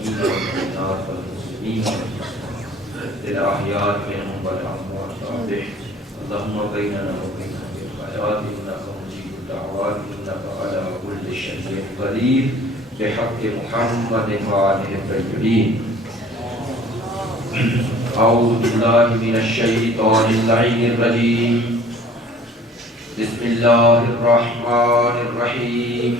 المؤمنين والمؤمنات والمسلمين الأحياء منهم والأموات اللهم بيننا وبينهم بالخيرات إنك مجيب الدعوات إنك على كل شيء قدير بحق محمد وآله الطيبين. أعوذ بالله من الشيطان اللعين الرجيم. بسم الله الرحمن الرحيم.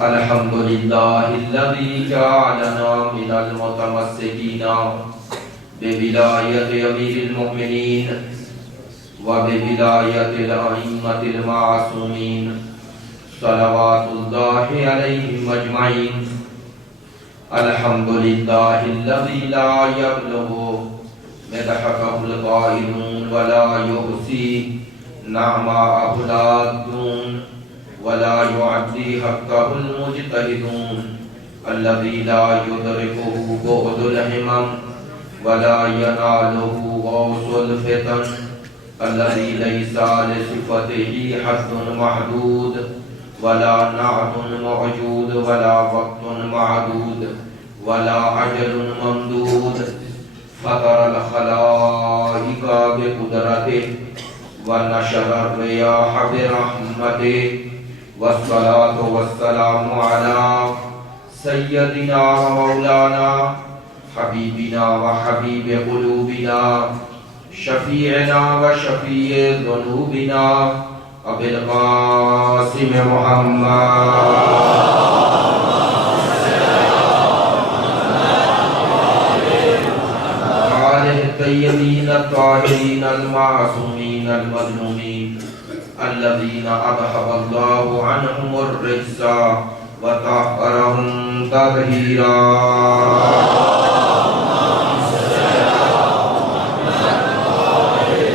الحمد لله الذي جعلنا من المتمسكين بولاية أمير المؤمنين وبولاية الأئمة المعصومين صلوات الله عليهم أجمعين. الحمد لله الذي لا يبلغ مدحه القائلون ولا يحصي نعماءه العادون ولا يعدي حقه المجتهدون الذي لا يدركه بعد الهمم ولا يناله غوص الفتن الذي ليس لصفته حد محدود ولا نعت موجود ولا وقت معدود ولا عجل ممدود فطر الخلائق بقدرته ونشر الرياح برحمته والصلاة والسلام على سيدنا ومولانا حبيبنا وحبيب قلوبنا شفيعنا وشفيع ذنوبنا أبي القاسم محمد وآله الطيبين الطاهرين المعصومين المظلومين الذين أذهب الله عنهم الرجس وطهرهم تطهيرا.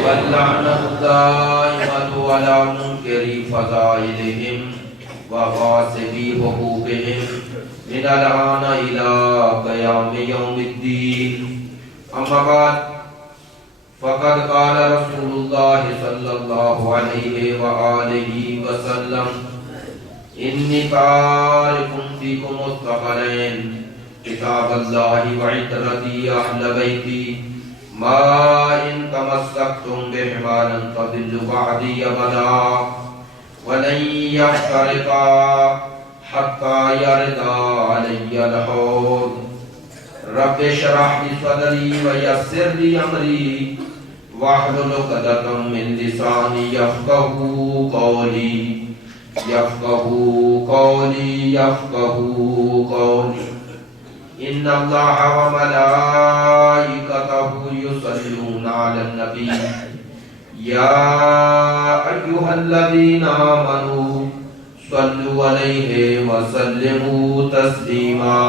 واللعنة الدائمة على منكر فضائلهم وغاصبي حقوقهم من الآن إلى قيام يوم الدين. أما بعد فقد قال رسول الله صلى الله عليه وآله وسلم إني تارك فيكم الثقلين كتاب الله وعترتي أهل بيتي ما إن تمسكتم بهما لن تضلوا بعدي أبدا ولن يفترقا حتى يرد علي الحوض. رب اشرح لي صدري ويسر لي أمري واحلل عقدة من لساني يفقهوا قولي إن الله وملائكته يصلون على النبي يا أيها الذين آمنوا صلوا عليه وسلموا تسليما.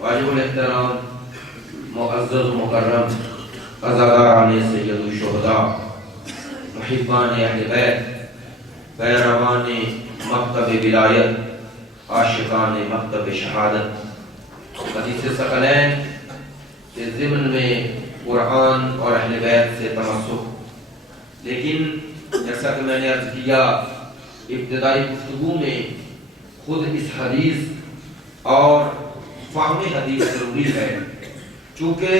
واجب الاحترام معزز مکرم عزاداران سید الشہداء محبان اہل بیت پیروان مکتب ولایت عاشقان مکتب شہادت حدیث ثقلین کے ضمن میں قرآن اور اہل بیت سے تمسک. لیکن جیسا کہ میں نے عرض کیا ابتدائی گفتگو میں خود اس حدیث اور فہم حدیث ضروری ہے چونکہ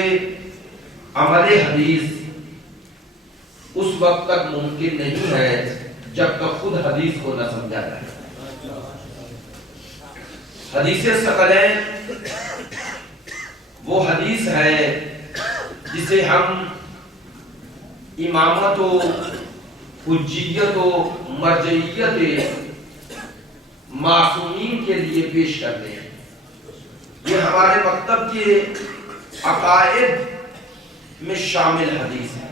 عمل حدیث اس وقت تک ممکن نہیں ہے جب تک خود حدیث کو نہ سمجھا جائے. حدیث ثقلین وہ حدیث ہے جسے ہم امامت و حجیت و مرجعیت معصومین کے لیے پیش کرتے ہیں. یہ ہمارے مکتب کے عقائد میں شامل حدیث ہے.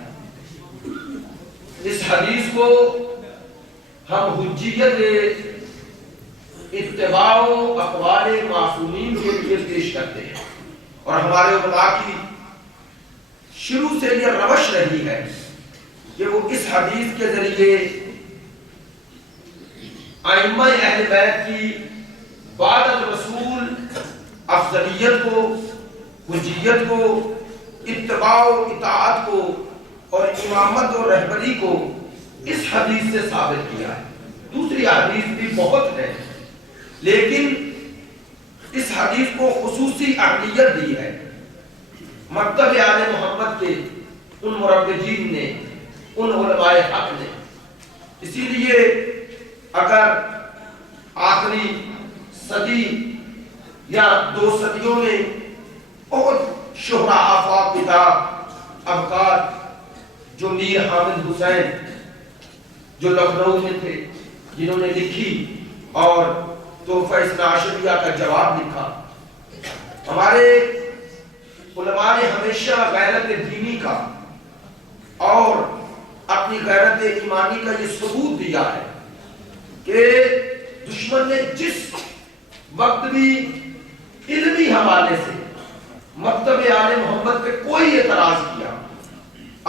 اس حدیث کو ہم حجیت اتباع و اقوال معصومین کے لیے پیش کرتے ہیں اور ہمارے علماء کی شروع سے یہ روش رہی ہے کہ وہ اس حدیث کے ذریعے ائمہ اہل بیت کی بعد الرسول افضلیت کو، حجیت کو، اتباع و اطاعت کو اور امامت اور رہبری کو اس حدیث سے ثابت کیا ہے۔ دوسری حدیث بھی بہت ہے، لیکن اس حدیث کو خصوصی اہمیت دی ہے مکتب آل محمد کے ان مربجین نے، ان علماء حق نے۔ اسی لیے اگر آخری صدی یا 2 صدیوں میں بہت شہرا آفاق کتاب ابکار جو میر حامد حسین جو لکھنؤ میں تھے، جنہوں نے لکھی اور تحفہ اثنا عشریہ کا جواب لکھا، ہمارے علماء نے ہمیشہ غیرت دینی کا اور اپنی غیرت ایمانی کا یہ ثبوت دیا ہے کہ دشمن نے جس وقت بھی علمی حوالے سے مکتب آل محمد پہ کوئی اعتراض کیا،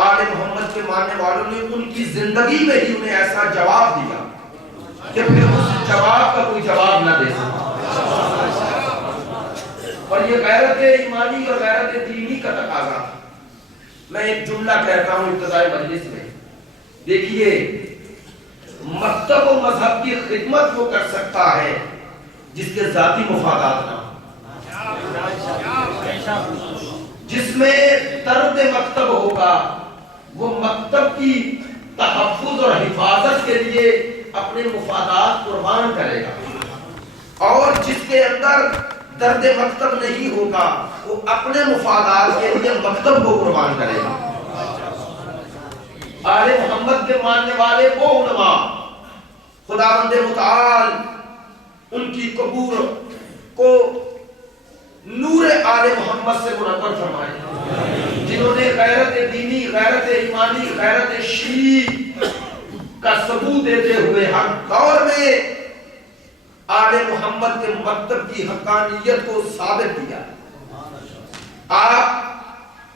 آل محمد کے ماننے والوں نے ان کی زندگی میں ہی انہیں ایسا جواب دیا کہ پھر اس جواب کا کوئی جواب نہ دے سکا۔ اور یہ غیرت ایمانی اور غیرت دینی کا تقاضا تھا۔ میں ایک جملہ کہتا ہوں ابتدائی مجلس میں، دیکھیے مکتب و مذہب کی خدمت وہ کر سکتا ہے جس کے ذاتی مفادات نہ ہو، جس میں درد مکتب ہوگا، وہ مکتب کی تحفظ اور حفاظت کے لیے اپنے مفادات قربان کرے گا، اور جس کے اندر درد مکتب نہیں ہوگا وہ اپنے مفادات کے لیے مکتب کو قربان کرے گا۔ آل محمد کے ماننے والے وہ علماء خداوند متعال ان کی قبور کو نور آل محمد سے منور فرمائے، جنہوں نے غیرت دینی، غیرت ایمانی، غیرت شیعی کا ثبوت دیتے ہوئے ہر دور میں آل محمد کے مکتب کی حقانیت کو ثابت کیا۔ آپ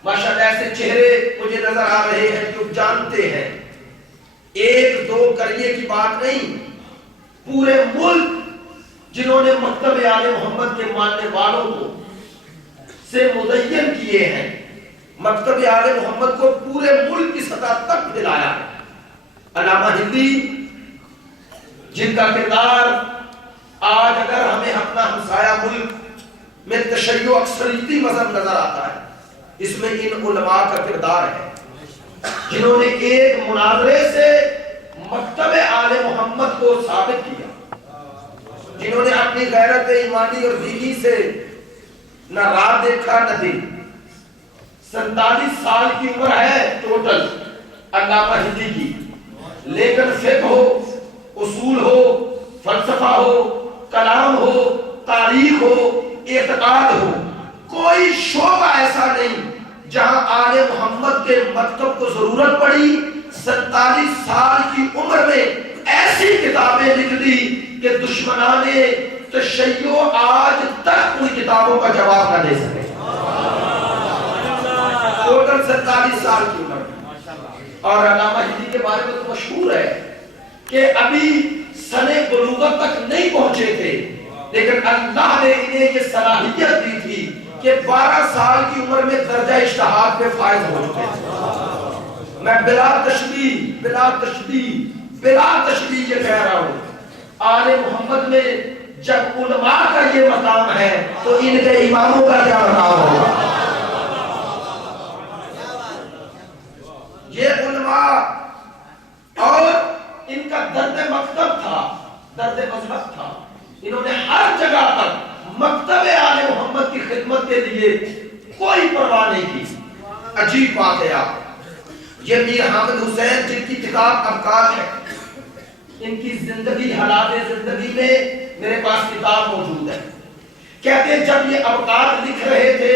ماشاءاللہ ایسے چہرے مجھے نظر آ رہے ہیں جو جانتے ہیں، 1-2 قریے کی بات نہیں، پورے ملک جنہوں نے مکتب آل محمد کے ماننے والوں کو سے مزین کیے ہیں، مکتب آل محمد کو پورے ملک کی سطح تک پھیلایا ہے۔ علامہ ہندی جن کا کردار آج اگر ہمیں اپنا ہمسایہ ملک میں تشیع اکثریتی مذہب نظر آتا ہے، اس میں ان علماء کا کردار ہے جنہوں نے ایک مناظرے سے مکتب آل محمد کو ثابت کیا، جنہوں نے اپنی غیرت ایمانی اور دینی سے نہ رات دیکھا نہ دن۔ 47 سال کی عمر ہے ٹوٹل علامہ ہندی کی، لیکن فقہ ہو، اصول ہو، فلسفہ ہو، کلام ہو، تاریخ ہو، اعتقاد ہو، کوئی شعبہ ایسا نہیں جہاں آل محمد کے مکتب کو ضرورت پڑی۔ 47 سال کی عمر میں ایسی کتابیں لکھ دی کہ دشمنان تشیع آج تک ان کتابوں کا جواب نہ دے سکے۔ ٹوٹل 47 سال کی عمر، اور علامہ ہندی کے بارے میں تو مشہور ہے کہ ابھی سن بلوغت تک نہیں پہنچے تھے، لیکن اللہ نے انہیں یہ صلاحیت دی تھی کہ 12 سال کی عمر میں درجہ اجتہاد پہ فائز ہو چکے تھے۔ میں بلا تشبیہ یہ کہہ رہا ہوں، آل محمد میں جب علماء کا یہ مقام ہے تو ان کے اماموں کا کیا مقام ہوگا؟ یہ علماء اور ان کا درد مکتب تھا، درد مذہب تھا، انہوں نے ہر جگہ پر مکتب آل محمد کی خدمت کے لیے کوئی پرواہ نہیں کی۔ عجیب بات ہے، یہ میر حامد حسین جن کی کتاب ابکار ہے، ان کی زندگی، حالات زندگی میں میرے پاس کتاب موجود ہے، کہتے ہیں جب یہ ابکار لکھ رہے تھے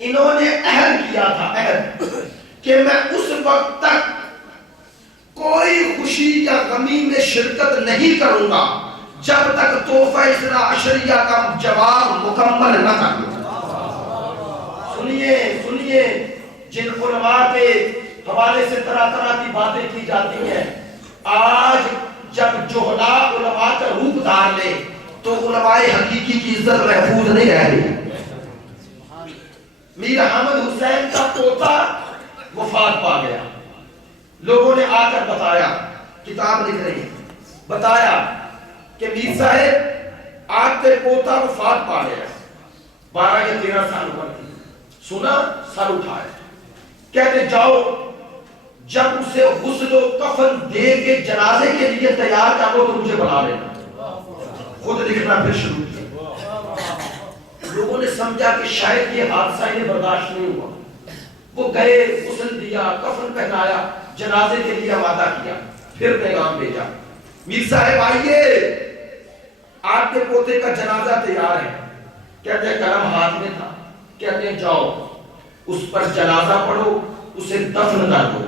انہوں نے عہد کیا تھا، عہد کہ میں اس وقت تک کوئی خوشی یا غمی میں شرکت نہیں کروں گا جب تک تحفہ اثنا عشریہ کا جواب مکمل نہ کر لوں۔ سنیے جن علماء کے حوالے سے طرح طرح کی باتیں کی جاتی ہیں، آج جب جہلا علماء کا روپ دھار لے تو علماء حقیقی کی عزت محفوظ نہیں رہ گئی۔ میر حامد حسین کا پوتا وفات پا گیا. لوگوں نے آ کر بتایا، کتاب لکھ رہی ہے، بتایا کہ میر صاحب آپ کے پوتا وفات پا گیا، 12 یا 13 سال عمر تھی. سنا، سر اٹھائے، کہتے جاؤ جب اسے غسل و کفن دے کے جنازے کے لیے تیار کر لو تو مجھے بلا لینا. خود لکھنا پھر شروع کیا. لوگوں نے سمجھا کہ شاید یہ حادثہ انہیں برداشت نہیں ہوا. وہ گئے، غسل دیا، کفن پہنایا، جنازے کے لیے وعدہ کیا، پھر پیغام بھیجا، میر صاحب آئیے، آپ کے پوتے کا جنازہ تیار ہے. کہتے ہیں قلم ہاتھ میں تھا، کہتے ہیں جاؤ اس پر جنازہ پڑھو، اسے دفن کر دو.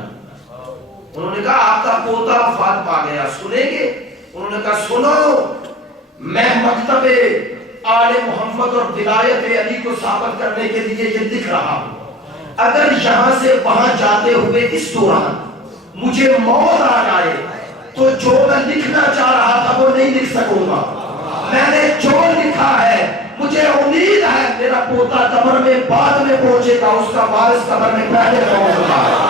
انہوں نے کہا آپ کا پوتا وفات پا گیا، سنیں گے؟ انہوں نے کہا سنو، میں مکتب آل محمد اور ولایت علی کو ثابت کرنے کے لیے یہ لکھ رہا ہوں. اگر یہاں سے وہاں جاتے ہوئے اس دوران مجھے موت آ جائے تو جو میں لکھنا چاہ رہا تھا وہ نہیں لکھ سکوں گا. میں نے جو لکھا ہے مجھے امید ہے میرا پوتا قبر میں بعد میں پہنچے گا، اس کا وارث قبر میں پہلے پہنچے گا.